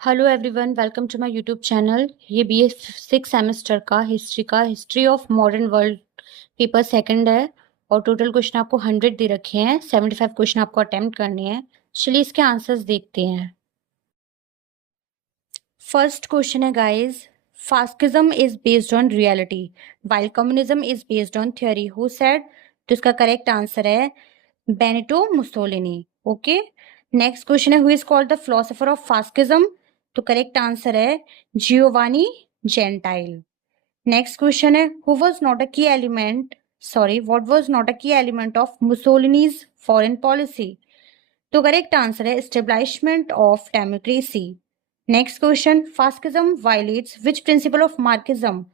Hello everyone, welcome to my YouTube channel. ये BA 6 semester का history of modern world paper second है और total question आपको 100 दे रखे हैं। 75 क्वेश्चन आपको अटेम्प्ट करने हैं। चलिए इसके आंसर्स देखते हैं। फर्स्ट क्वेश्चन है guys, fascism is based on reality while communism is based on theory. Who said? तो इसका करेक्ट आंसर है Benito Mussolini. Okay, next question है, who is called the philosopher of fascism? तो correct answer है Giovanni Gentile. Next question है, who was not a key element what was not a key element of Mussolini's foreign policy? तो correct answer है establishment of democracy. Next question, fascism violates which principle of Marxism?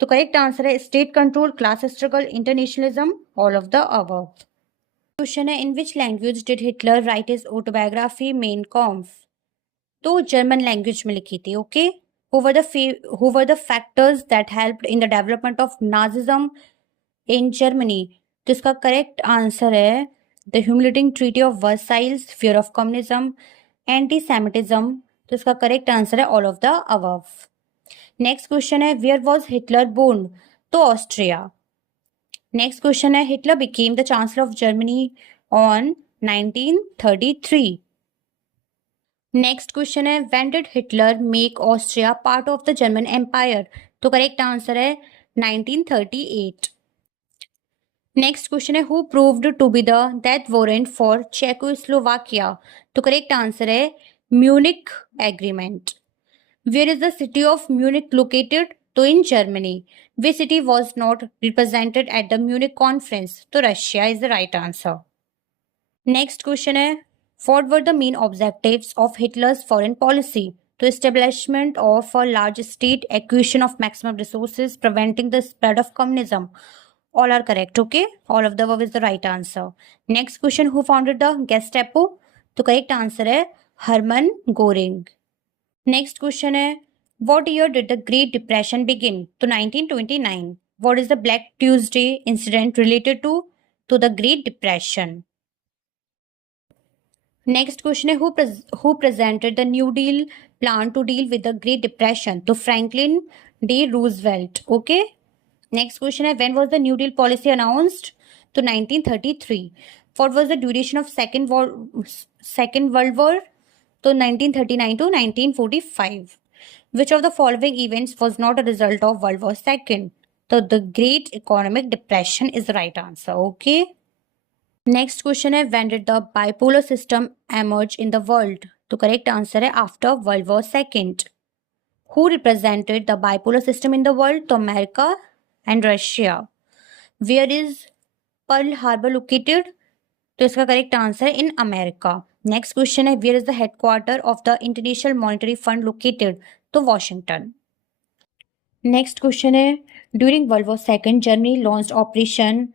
तो correct answer है state control, class struggle, internationalism, all of the above. Question है, in which language did Hitler write his autobiography Mein Kampf? तो German language में लिखी थी। Okay, who were the factors that helped in the development of Nazism in Germany? तो इसका correct answer है the humiliating treaty of Versailles, fear of communism, antisemitism. तो इसका correct answer है all of the above. Next question है, where was Hitler born? तो Austria. Next question है, Hitler became the chancellor of Germany on 1933। Next question है, when did Hitler make Austria part of the German empire? तो correct answer है 1938। Next question है, who proved to be the death warrant for Czechoslovakia? तो correct answer है Munich agreement. Where is the city of Munich located? तो in Germany. Which city was not represented at the Munich conference? तो Russia is the right answer. Next question है, what were the main objectives of Hitler's foreign policy? To establishment of a large state, acquisition of maximum resources, preventing the spread of communism. All are correct. Okay, all of the above is the right answer. Next question, who founded the Gestapo? तो correct answer है Hermann Göring. Next question है, what year did the Great Depression begin? तो 1929. What is the Black Tuesday incident related to? To the Great Depression. Next question है, who presented the New Deal plan to deal with the Great Depression? तो Franklin D Roosevelt. Okay, next question है, when was the New Deal policy announced? तो 1933। What was the duration of Second World War? तो 1939 to 1945। Which of the following events was not a result of World War second? तो the Great Economic Depression is the right answer. Okay, next question है, when did the bipolar system emerge in the world? तो correct answer है after World War second. Who represented the bipolar system in the world? तो America and Russia. Where is Pearl Harbor located? तो इसका correct answer है in America. Next question है, where is the headquarter of the International Monetary Fund located? तो Washington. Next question है, during World War second Germany launched operation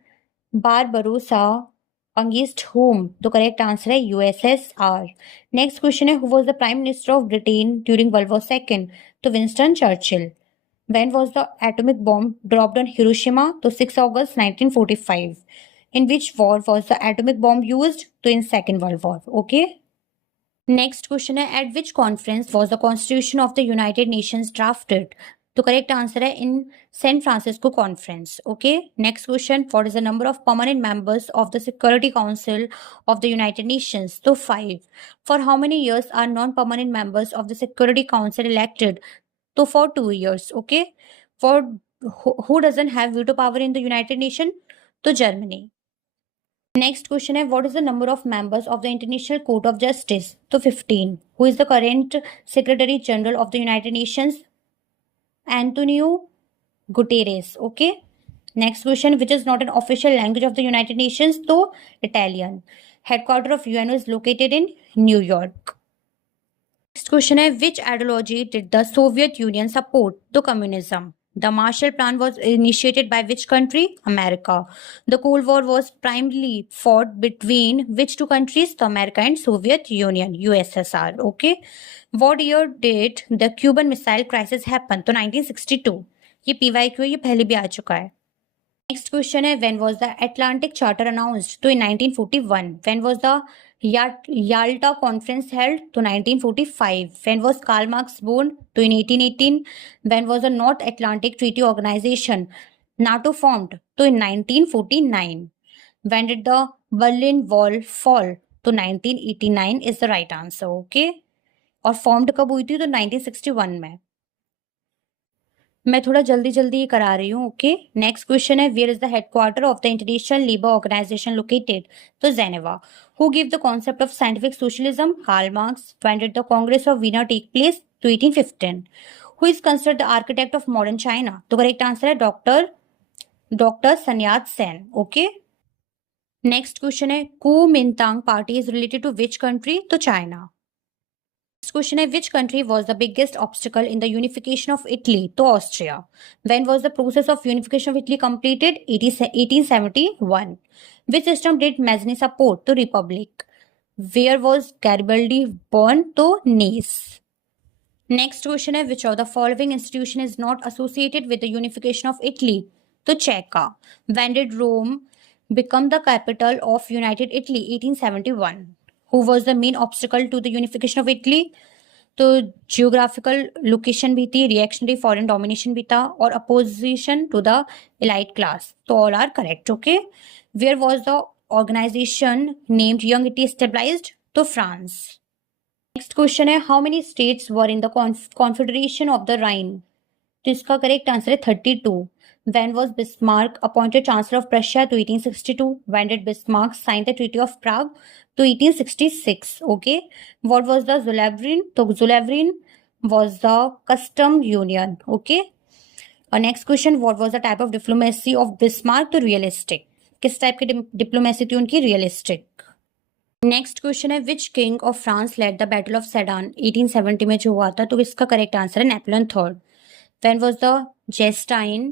Barbarossa against whom? तो correct answer है USSR। Next question है, who was the prime minister of Britain during World War second? तो Winston Churchill. When was the atomic bomb dropped on Hiroshima? तो 6 अगस्त 1945। In which war was the atomic bomb used? तो in second World War. Okay, next question है, at which conference was the constitution of the United Nations drafted? तो correct answer है इन San Francisco conference. Okay, next question, what is the number of permanent members of the Security Council of the United Nations? तो 5। For how many years are non permanent members of the Security Council elected? तो for 2 years। Okay, for who doesn't have veto power in the United Nation? तो Germany. Next question है, what is the number of members of the International Court of Justice? तो 15। Who is the current secretary general of the United Nations? Antonio Guterres. Okay. Next question, which is not an official language of the United Nations? तो Italian. Headquarter of UN is located in New York. Next question है, which ideology did the Soviet Union support? तो communism. The Marshall Plan was initiated by which country? America. The Cold War was primarily fought between which two countries? तो America and Soviet Union, USSR. Okay. What year did the Cuban Missile Crisis happen? तो 1962. ये PYQ है, ये पहले भी आ चुका है। Next question है, when was the Atlantic charter announced? तो इन 1941। When was the Yalta Conference held? To 1945. When was Karl Marx born? To in 1818. When was the North Atlantic Treaty Organization, NATO, formed? To in 1949. When did the Berlin Wall fall? To 1989 is the right answer. Okay. और formed कब हुई थी? तो 1961 में. मैं थोड़ा जल्दी जल्दी करा रही हूँ. ओके. नेक्स्ट क्वेश्चन है, where is the headquarter of the International Labour Organization located? तो Geneva. Who give the concept of scientific socialism? Karl Marx. When did the Congress of Vienna take place? तो 1815. Who is considered the architect of modern China? तो correct answer है doctor Sun Yat Sen. Okay. Next question है, Kuomintang party is related to which country? तो China. Next question is, which country was the biggest obstacle in the unification of Italy? To Austria. When was the process of unification of Italy completed? 1871. Which system did Mazzini support? To Republic. Where was Garibaldi born? To Nice. Next question is, which of the following institution is not associated with the unification of Italy? To Cheka. When did Rome become the capital of United Italy? 1871. Who was the main obstacle to the unification of Italy? तो geographical location भी थी, reactionary foreign domination भी था, और opposition to the elite class. तो all are correct. Okay. Where was the organisation named Young Italy stabilised? तो France. Next question है, how many states were in the confederation of the Rhine? तो इसका correct answer है 32. When was Bismarck appointed Chancellor of Prussia? To 1862. When did Bismarck sign the Treaty of Prague? To 1866. Okay. What was the Zollverein? So Zollverein was the custom union. Okay. Next question, what was the type of diplomacy of Bismarck? To realistic. किस type की diplomacy थी उनकी? Realistic. Next question है, which king of France led the battle of Sedan? 1870 में जो हुआ था. तो इसका करेक्ट आंसर है Napoleon third. When was the Jestein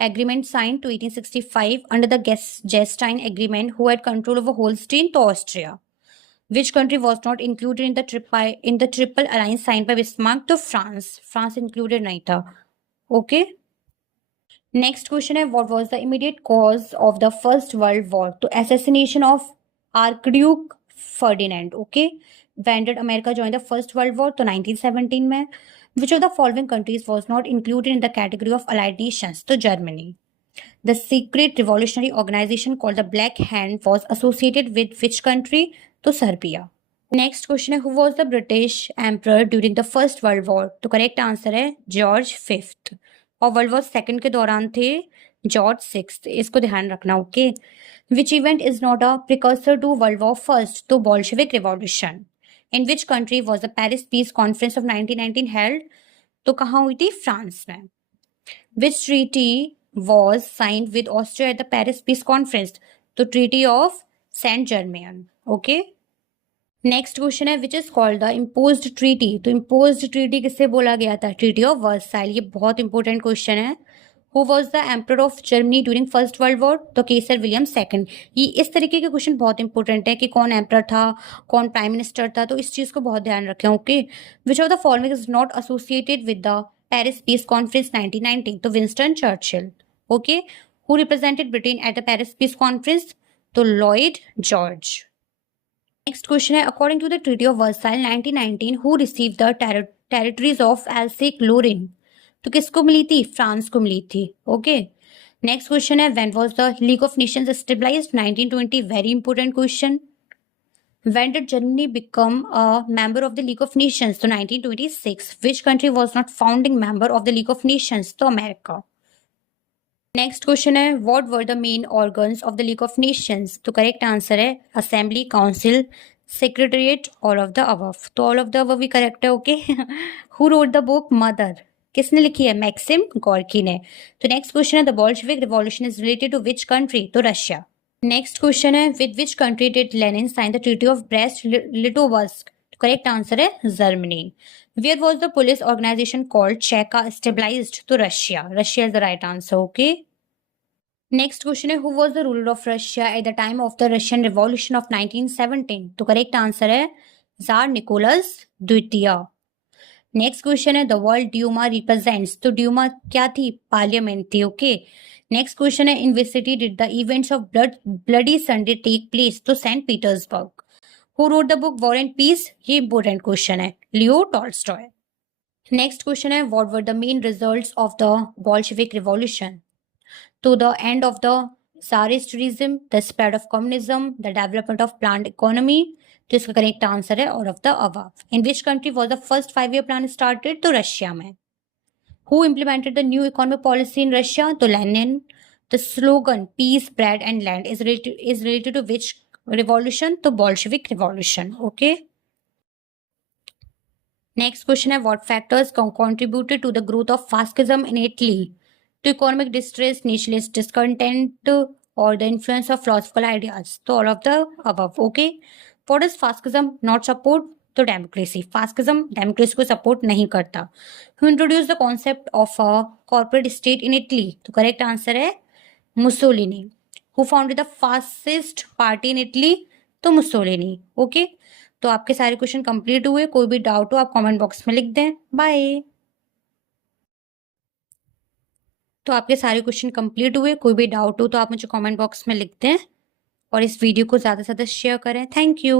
Agreement signed? To 1865. Under the Jestein Agreement, who had control over Holstein? To Austria. Which country was not included in the Triple Alliance signed by Bismarck? To France. France included नहीं था. Okay. Next question है, what was the immediate cause of the First World War? To assassination of Archduke Ferdinand. Okay. When did America join the First World War? तो 1917 में. Which of the following countries was not included in the category of allied nations? To Germany. The secret revolutionary organization called the Black Hand was associated with which country? To Serbia. Next question है, who was the British emperor during the First World War? तो correct answer है George fifth. और World War second के दौरान थे George sixth. इसको ध्यान रखना. Okay. Which event is not a precursor to World War first? तो Bolshevik revolution. In which country was the Paris Peace Conference of 1919 held? तो कहाँ हुई थी? फ्रांस में. Which treaty was signed with Austria at the Paris Peace Conference? तो Treaty of Saint Germain. Okay. Next question है, which is called the imposed treaty? तो imposed treaty किससे बोला गया था? Treaty of Versailles. ये बहुत इंपॉर्टेंट क्वेश्चन है. Who was the emperor of Germany during First World War? तो केसर विलियम सेकंड. ये इस तरीके के क्वेश्चन बहुत इंपॉर्टेंट है कि कौन एम्परर था, कौन प्राइम मिनिस्टर था. तो इस चीज को बहुत ध्यान रखें. Okay. Which of the following is not associated with the Paris peace conference 1919? तो Winston Churchill. Okay. Who represented Britain at the Paris peace conference? तो लॉयड जॉर्ज. नेक्स्ट क्वेश्चन है, according to the treaty of Versailles 1919, who receive the territories of Alsace Lorraine? तो किसको मिली थी? France को मिली थी. ओके. नेक्स्ट क्वेश्चन है, when was the league of nations established? 1920. Very important question. When did Germany become a member of the league of Nations? तो 1926. विच country was not founding member of the league of Nations? तो America. Next question है, what were the main organs of the league of Nations? तो correct answer है assembly, council, secretariat, all of the above. तो all of the above भी correct है. Okay. Who wrote the book mother? किसने लिखी है? Maxim Gorky ने. तो नेक्स्ट क्वेश्चन है, the Bolshevik revolution is related to which country? तो रशिया. नेक्स्ट क्वेश्चन है, with which country did Lenin sign the treaty of Brest Litovsk? Correct answer है Germany. Where was the police organization called Cheka established? तो Russia. Russia is the right answer. Okay. Next question है, who was the ruler of Russia at the time of the Russian revolution of 1917? तो correct answer है tsar Nicholas द्वितीय. Next question है, the word Duma represents? तो Duma क्या थी? Parliament थी. Okay. Next question है, in which city did the events of bloody Sunday take place? तो saint Petersburg. Who wrote the book war and peace? ये important question है, Leo Tolstoy. Next question है what were the main results of the Bolshevik revolution? तो the end of the Tsarist regime, the spread of communism, the development of planned economy. तो इसका correct answer है all of the above. In which country was the first 5-year plan started? तो Russia में। Who implemented the new economic policy in Russia? तो Lenin. The slogan peace bread and land is related to which revolution? तो Bolshevik revolution. Okay, next question है what factors contributed to the growth of fascism in Italy? तो economic distress, nationalist discontent और the influence of philosophical ideas? तो all of the above. Okay, what is fascism not support? तो democracy. Fascism democracy को support नहीं करता। Who introduce the concept of a corporate state in Italy? तो correct answer है Mussolini. Who founded the fascist party in Italy? तो Mussolini. Okay, तो आपके सारे क्वेश्चन कंप्लीट हुए। कोई भी डाउट हो आप कमेंट बॉक्स में लिख दें। बाय। तो आपके सारे क्वेश्चन कंप्लीट हुए। कोई भी डाउट हो तो आप मुझे कमेंट बॉक्स में लिख दें और इस वीडियो को ज़्यादा से ज़्यादा शेयर करें। Thank you.